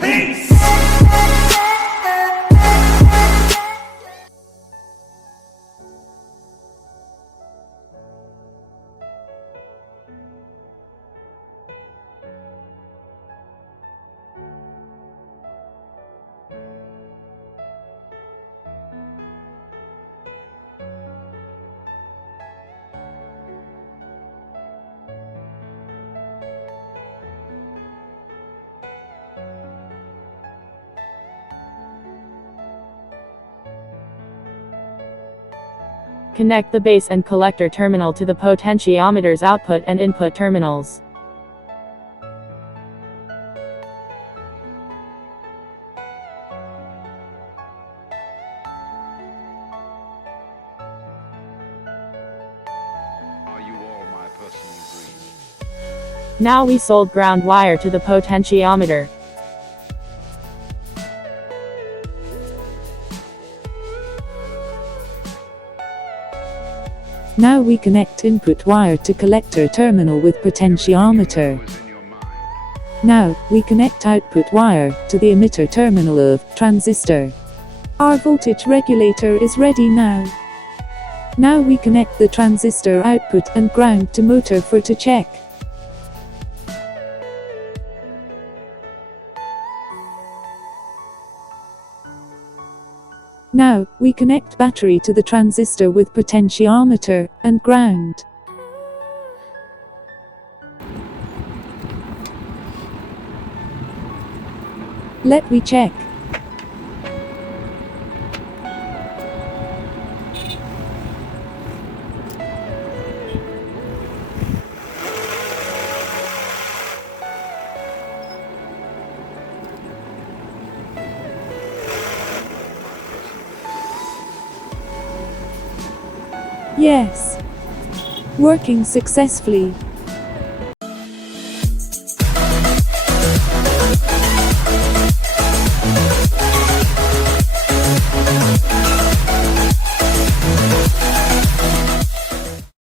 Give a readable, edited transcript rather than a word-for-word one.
Peace! Connect the base and collector terminal to the potentiometer's output and input terminals. Are you all my personal dreams? Now we sold ground wire to the potentiometer. Now we connect input wire to collector terminal with potentiometer. What is in your mind? Now, we connect output wire to the emitter terminal of transistor. Our voltage regulator is ready now. Now we connect the transistor output and ground to motor for to check. Now, we connect battery to the transistor with potentiometer and ground. Let we check. Yes. Working successfully.